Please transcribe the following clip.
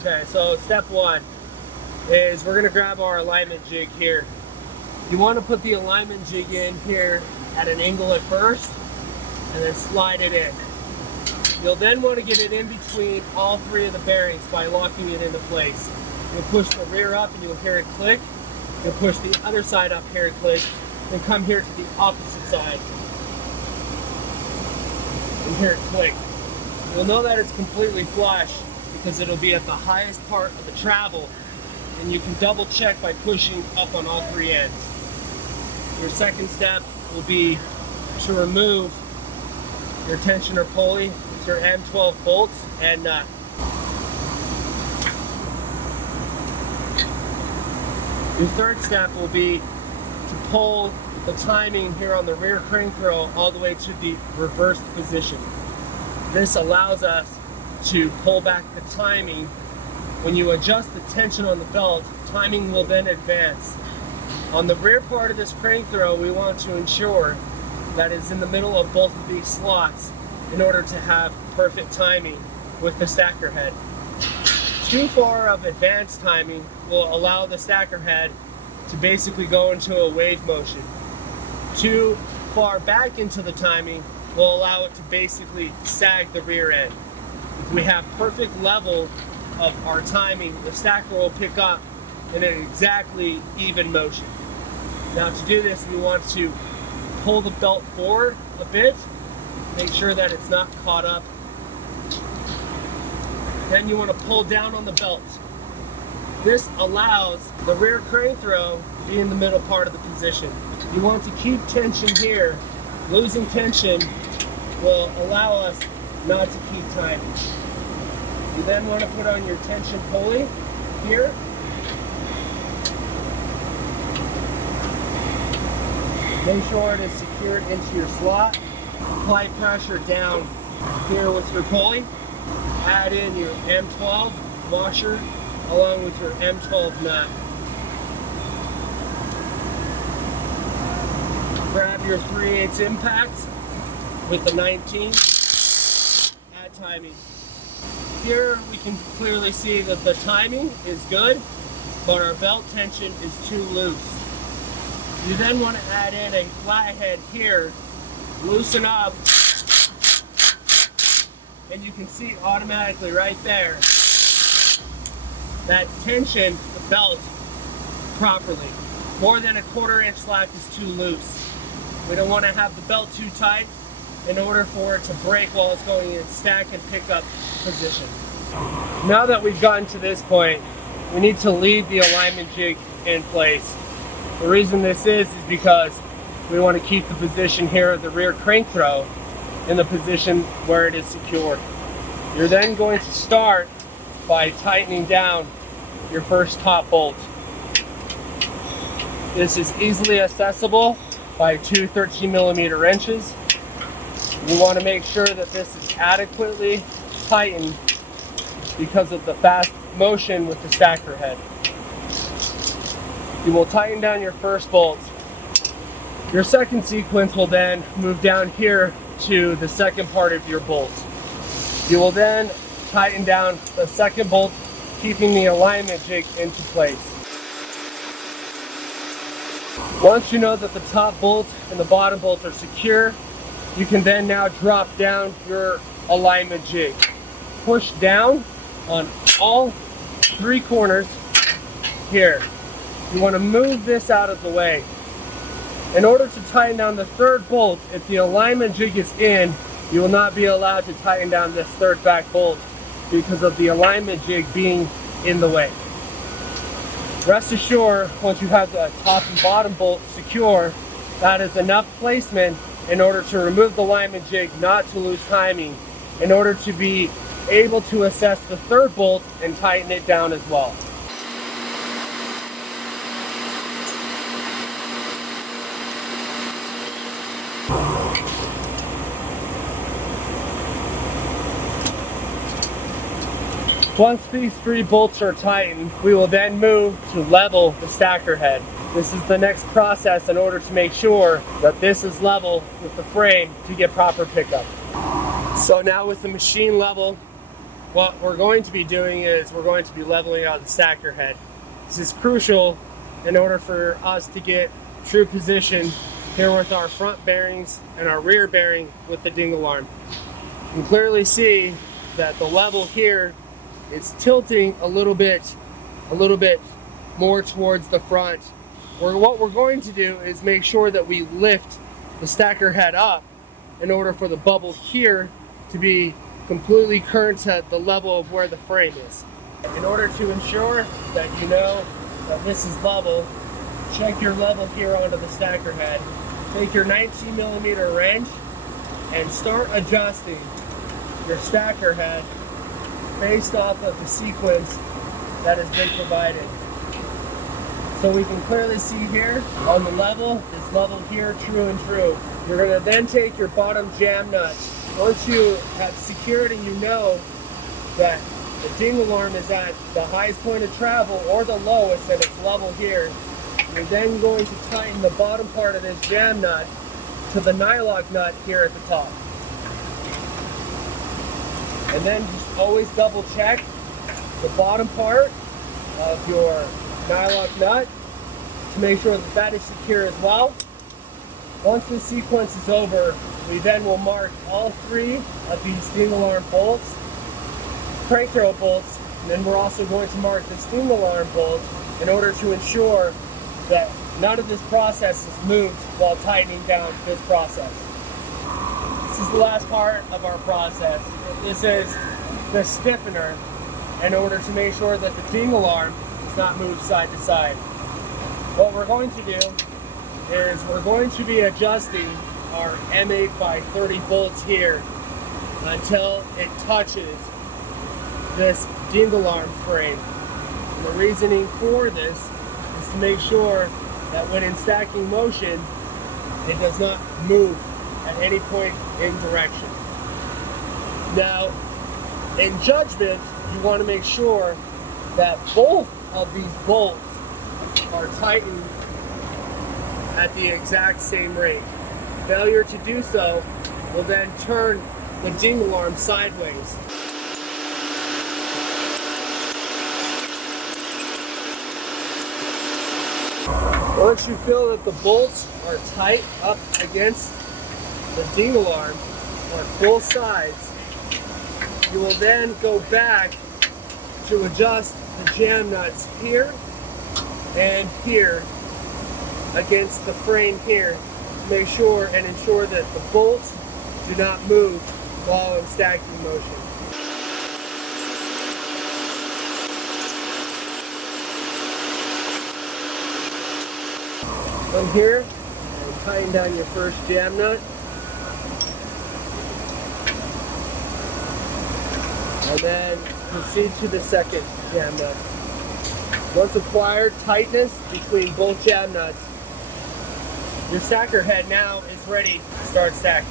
Okay, so step one is we're gonna grab our alignment jig here. You want to put the alignment jig in here at an angle at first and then slide it in. You'll then want to get it in between all three of the bearings by locking it into place. You'll push the rear up and you'll hear it click. You'll push the other side up, hear it click, then come here to the opposite side and hear it click. You'll know that it's completely flush because it'll be at the highest part of the travel, and you can double check by pushing up on all three ends. Your second step will be to remove your tensioner pulley with your M12 bolts and nut. Your third step will be to pull the timing here on the rear crank throw all the way to the reversed position. This allows us to pull back the timing. When you adjust the tension on the belt, timing will then advance. On the rear part of this crank throw, we want to ensure that it's in the middle of both of these slots in order to have perfect timing with the stacker head. Too far of advanced timing will allow the stacker head to basically go into a wave motion. Too far back into the timing will allow it to basically sag the rear end. If we have perfect level of our timing, the stacker will pick up in an exactly even motion. Now to do this, we want to pull the belt forward a bit, make sure that it's not caught up. Then you want to pull down on the belt. This allows the rear crank throw to be in the middle part of the position. You want to keep tension here. Losing tension will allow us not to keep timing. You then want to put on your tension pulley here. Make sure it is secured into your slot. Apply pressure down here with your pulley. Add in your M12 washer along with your M12 nut. Grab your 3/8 impact with the 19. Add timing. Here we can clearly see that the timing is good, but our belt tension is too loose. You then want to add in a flathead here, loosen up, and you can see automatically right there that tension the belt properly. More than a 1/4 inch slack is too loose. We don't want to have the belt too tight in order for it to break while it's going in stack and pick up position. Now that we've gotten to this point, we need to leave the alignment jig in place. The reason this is because we want to keep the position here of the rear crank throw in the position where it is secured. You're then going to start by tightening down your first top bolt. This is easily accessible by two 13mm wrenches. You want to make sure that this is adequately tightened because of the fast motion with the stacker head. You will tighten down your first bolt. Your second sequence will then move down here to the second part of your bolt. You will then tighten down the second bolt, keeping the alignment jig into place. Once you know that the top bolt and the bottom bolt are secure, you can then now drop down your alignment jig. Push down on all three corners here. You want to move this out of the way. In order to tighten down the third bolt, if the alignment jig is in, you will not be allowed to tighten down this third back bolt because of the alignment jig being in the way. Rest assured, once you have the top and bottom bolt secure, that is enough placement in order to remove the alignment jig, not to lose timing, in order to be able to assess the third bolt and tighten it down as well. Once these three bolts are tightened, we will then move to level the stacker head. This is the next process in order to make sure that this is level with the frame to get proper pickup. So now with the machine level, what we're going to be doing is we're going to be leveling out the stacker head. This is crucial in order for us to get true position here with our front bearings and our rear bearing with the dingle arm. You can clearly see that the level here is tilting a little bit more towards the front. What we're going to do is make sure that we lift the stacker head up in order for the bubble here to be completely current at the level of where the frame is. In order to ensure that you know that this is level, check your level here onto the stacker head. Take your 19mm wrench and start adjusting your stacker head based off of the sequence that has been provided. So we can clearly see here on the level, it's level here, true and true. You're going to then take your bottom jam nut. Once you have secured and you know that the dingle arm is at the highest point of travel or the lowest and it's level here, you're then going to tighten the bottom part of this jam nut to the nylock nut here at the top. And then just always double check the bottom part of your nylock nut to make sure that that is secure as well. Once this sequence is over, we then will mark all 3 of these dingle arm bolts, crank throw bolts, and then we're also going to mark this dingle arm bolt in order to ensure that none of this process is moved while tightening down this process. This is the last part of our process. This is the stiffener in order to make sure that the dingle arm is not moved side to side. What we're going to do is we're going to be adjusting our M8x30 bolts here until it touches this dingle arm frame. And the reasoning for this is to make sure that when in stacking motion, it does not move at any point in direction. Now, in judgment, you want to make sure that both of these bolts are tightened at the exact same rate. Failure to do so will then turn the dingle arm sideways. Once you feel that the bolts are tight up against the dingle arm on both sides, you will then go back to adjust the jam nuts here and here against the frame here to make sure and ensure that the bolts do not move while in stacking motion. From here, and tighten down your first jam nut. And then proceed to the second jam nut. Once acquired tightness between both jam nuts, your stacker head now is ready to start stacking.